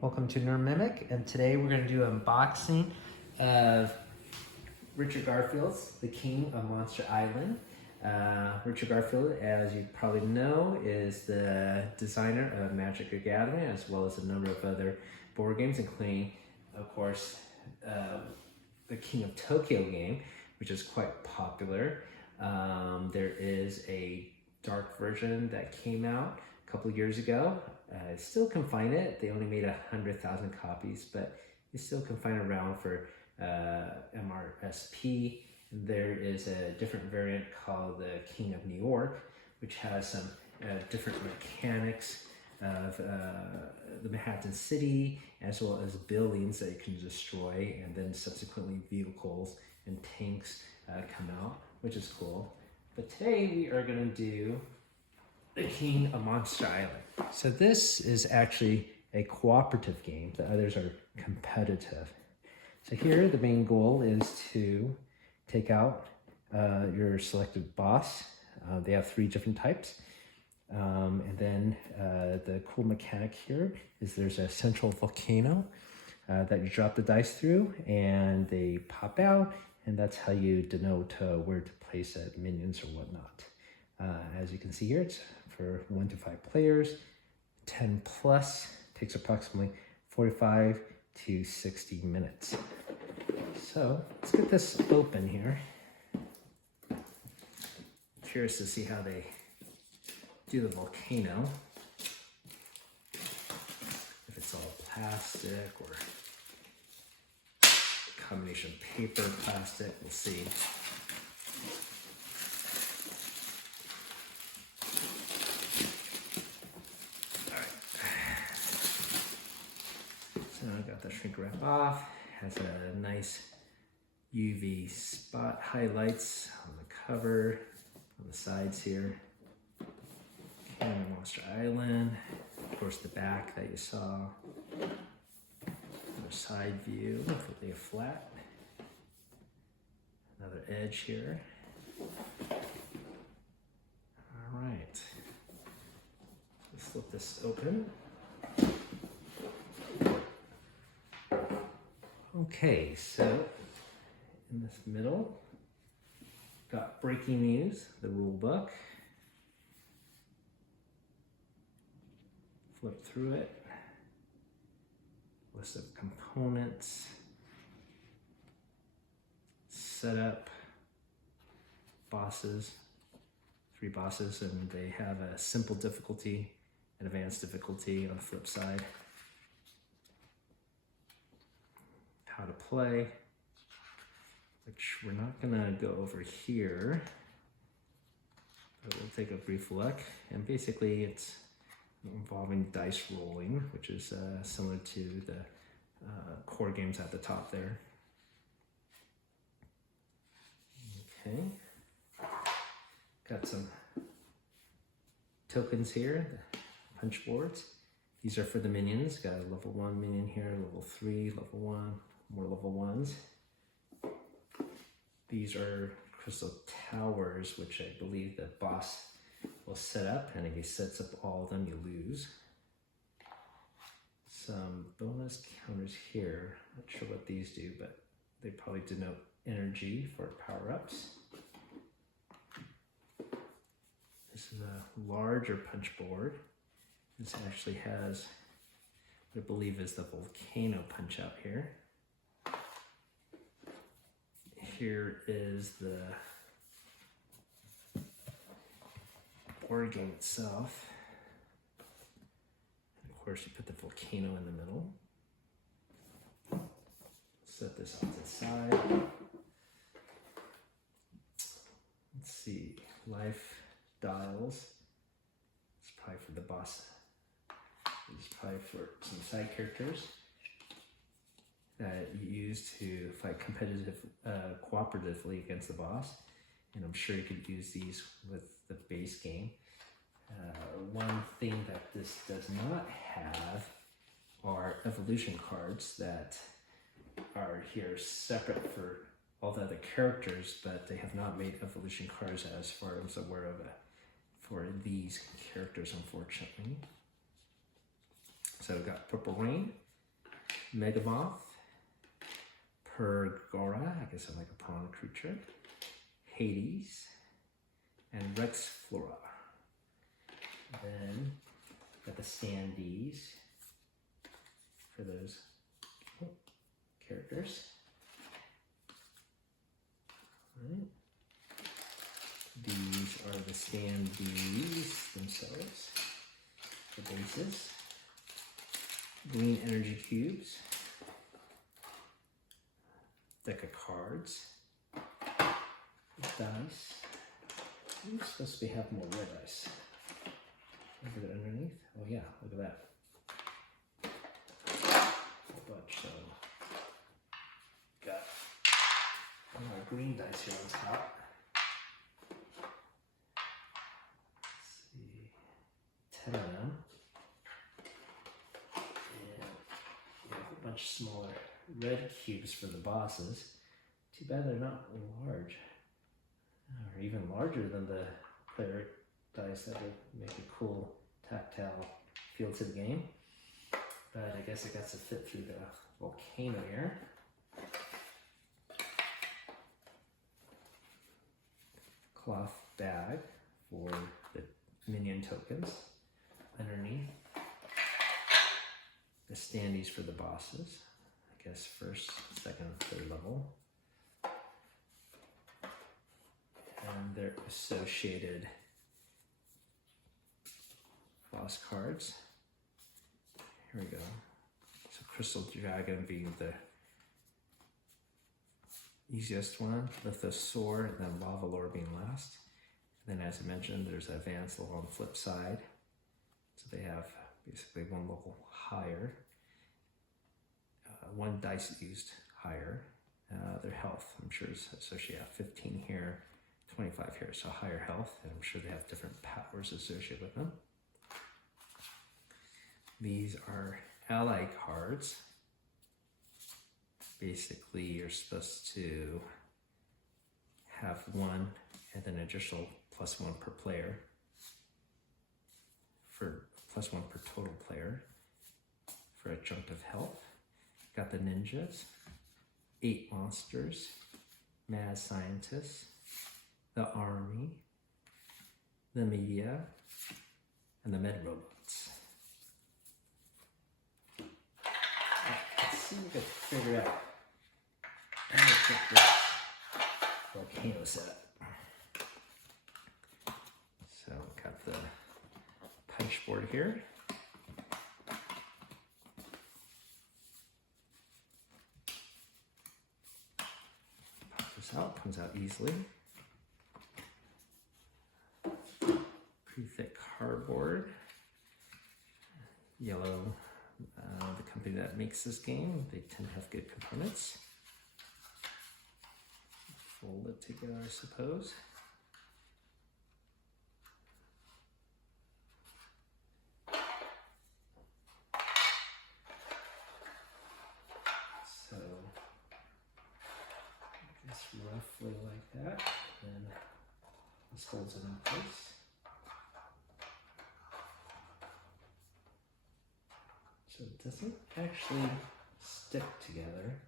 Welcome to Nerd Mimic, and today we're going to do an unboxing of Richard Garfield's The King of Monster Island. Richard Garfield, as you probably know, is the designer of Magic: The Gathering, as well as a number of other board games, including, of course, the King of Tokyo game, which is quite popular. There is a dark version that came out a couple years ago. Still can find it. They only made 100,000 copies, but you still can find it around for MRSP. There is a different variant called the King of New York, which has some different mechanics of the Manhattan City, as well as buildings that you can destroy, and then subsequently vehicles and tanks come out, which is cool. But today we are going to do The King of Monster Island. So this is actually a cooperative game. The others are competitive. So here the main goal is to take out your selected boss. They have 3 different types. And then the cool mechanic here is there's a central volcano that you drop the dice through and they pop out, and that's how you denote where to place minions or whatnot. As you can see here, it's for 1 to 5 players. 10 plus takes approximately 45 to 60 minutes. So let's get this open here. Curious to see how they do the volcano. If it's all plastic or a combination of paper, plastic, we'll see. So I got the shrink wrap off. Has a nice UV spot highlights on the cover, on the sides here. King of Monster Island. Of course, the back that you saw. Another side view, completely flat. Another edge here. All right. Let's flip this open. Okay, so in this middle, got breaking news, the rule book. Flip through it. List of components. Setup. Bosses. 3 bosses, and they have a simple difficulty and advanced difficulty on the flip side. How to play, which we're not gonna go over here, but we'll take a brief look. And basically it's involving dice rolling, which is similar to the core games at the top there. Okay, got some tokens here, the punch boards. These are for the minions. Got a level 1 minion here, level 3, level 1, more level 1s. These are crystal towers, which I believe the boss will set up, and if he sets up all of them, you lose. Some bonus counters here. Not sure what these do, but they probably denote energy for power-ups. This is a larger punch board. This actually has what I believe is the volcano punch out here. Here is the board game itself. And of course, you put the volcano in the middle. Set this off to the side. Let's see, life dials. It's probably for the boss. It's probably for some side characters that you use to fight cooperatively against the boss. And I'm sure you could use these with the base game. One thing that this does not have are evolution cards that are here separate for all the other characters, but they have not made evolution cards as far as I'm aware of for these characters, unfortunately. So we've got Purple Rain, Megamoth, Pergora, I guess I'm like a prawn creature, Hades, and Rex Flora. Then got the standees for those characters. All right. These are the standees themselves, the bases. Green energy cubes, deck of cards, dice. You're supposed to have more red dice. Look at it underneath. Oh yeah, look at that. A whole bunch. So got a lot of green dice here on top. Let's see, 10 of them. Much smaller red cubes for the bosses. Too bad they're not large, or even larger than the player dice. That would make a cool tactile feel to the game. But I guess it got to fit through the volcano here. Cloth bag for the minion tokens underneath. The standees for the bosses, I guess first, second, third level. And their associated boss cards. Here we go. So Crystal Dragon being the easiest one, Lithosaur, and then Lava Lore being last. And then as I mentioned, there's Advanced level on the flip side. So they have basically one level higher, one dice used higher. Their health, I'm sure, so she have 15 here, 25 here, so higher health, and I'm sure they have different powers associated with them. These are ally cards. Basically, you're supposed to have one and then additional +1 per player, for +1 per total player for adjunctive health. Got the ninjas, 8 monsters, mad scientists, the army, the media, and the med robots. Let's see if we can figure out how to get this volcano set up. So got the punch board here. Pop this out, comes out easily. Pretty thick cardboard. Yellow, the company that makes this game, they tend to have good components. Fold it together, I suppose. So, I guess roughly like that, and this holds it in place. So it doesn't actually stick together.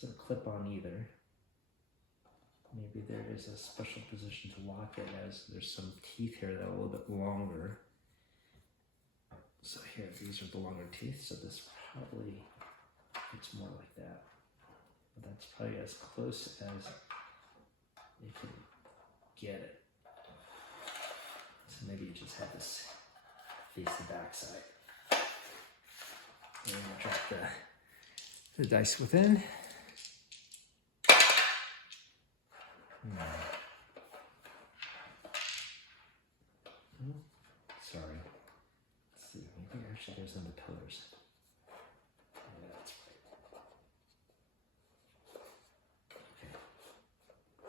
Doesn't clip on either. Maybe there is a special position to lock it, as there's some teeth here that are a little bit longer. So here, these are the longer teeth, so this probably looks more like that. But that's probably as close as you can get it. So maybe you just have this face the back side. And we'll drop the dice within. Sorry. Let's see. Maybe it actually goes in the pillars. Yeah, that's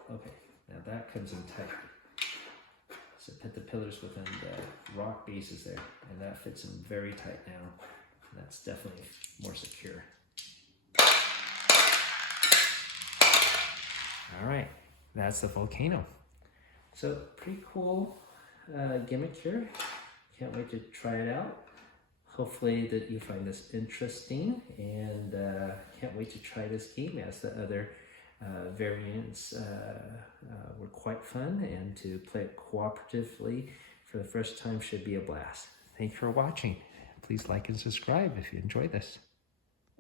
right. Okay. Now that comes in tight. So put the pillars within the rock bases there, and that fits in very tight now. And that's definitely more secure. All right, that's the volcano. So pretty cool gimmick here. Can't wait to try it out. hopefully that you find this interesting, and can't wait to try this game as the other variants were quite fun, and to play it cooperatively for the first time should be a blast. Thanks for watching. Please like and subscribe if you enjoy this.